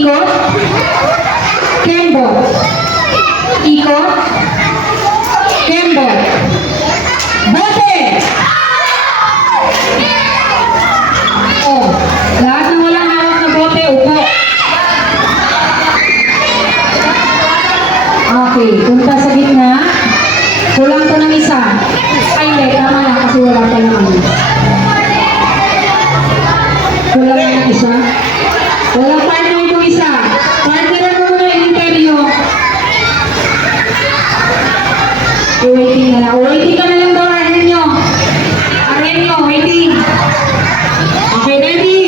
ikot, kembot, ikot, kembot, bote. Oh, lahat ng walang hawak na bote, upo. Okay, punta sa gitna. Kulang pa ng isa. Ay, hindi, tama na kasi wala pa naman. Kulang na ng isa. Walang partner itong isa. Partneran mo muna yung interview. Waiting na lang. Waiting ka na lang daw, Arenyo. Arenyo, waiting. Okay, ready?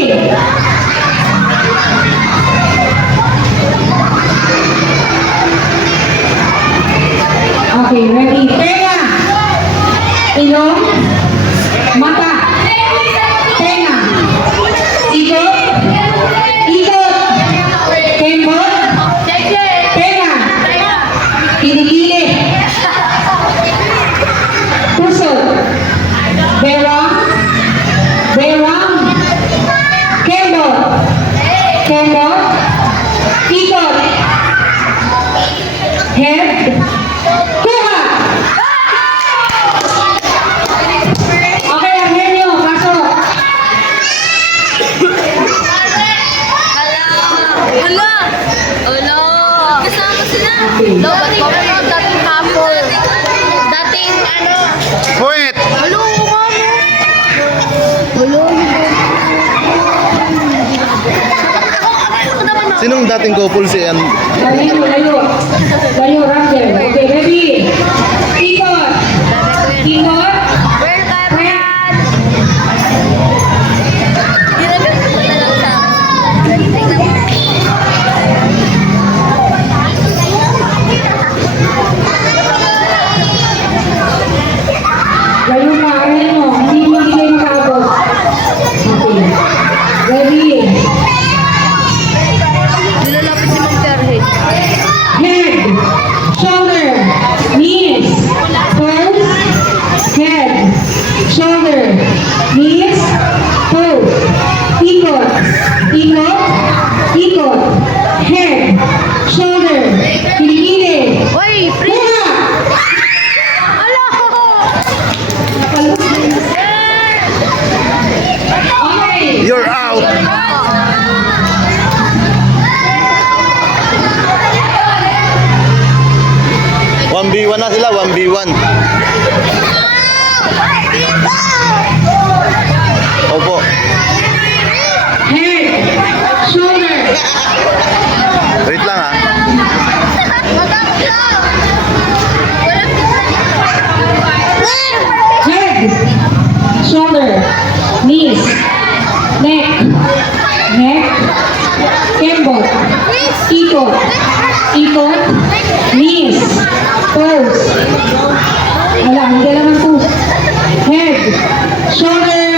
Okay, ready? Tenga. Ilong. Mata. Tenga. Ikot. Ikot. Kembot. Tenga. Kilikili. Pusod. Bewang. Bewang. Kembot. Kembot. Ikot. Head. Kuha. Okay, Argenio, pasok. Hala! Hala! Kasama sila! Okay. Dapat ba mo dating couple? Dating ano? Wait! Halo! Mamo! Halo! Sinong dating couple si Ann? Layo, layo. Layo, Ranger. Okay, ready? Ikot. Ikot. Red. Ginagano ko na lang sa Layo na, Argenio. Hindi kayo makaabot. Okay. Ready? nilalapit ni Mang Perhead. Head, shoulder, knees, toes, head, shoulder, knees, toes, ikot, ikot, ikot, head, shoulder, kilikili, Uy! Free! kuha! Hala! Okay, You're out! One v 1 na sila, 1v1. Opo. head, shoulder, Wait lang ah. head, shoulder, knees, neck, kembot, ikot, ikot, knees, toes. Wala, hindi naman toes. Head, shoulder,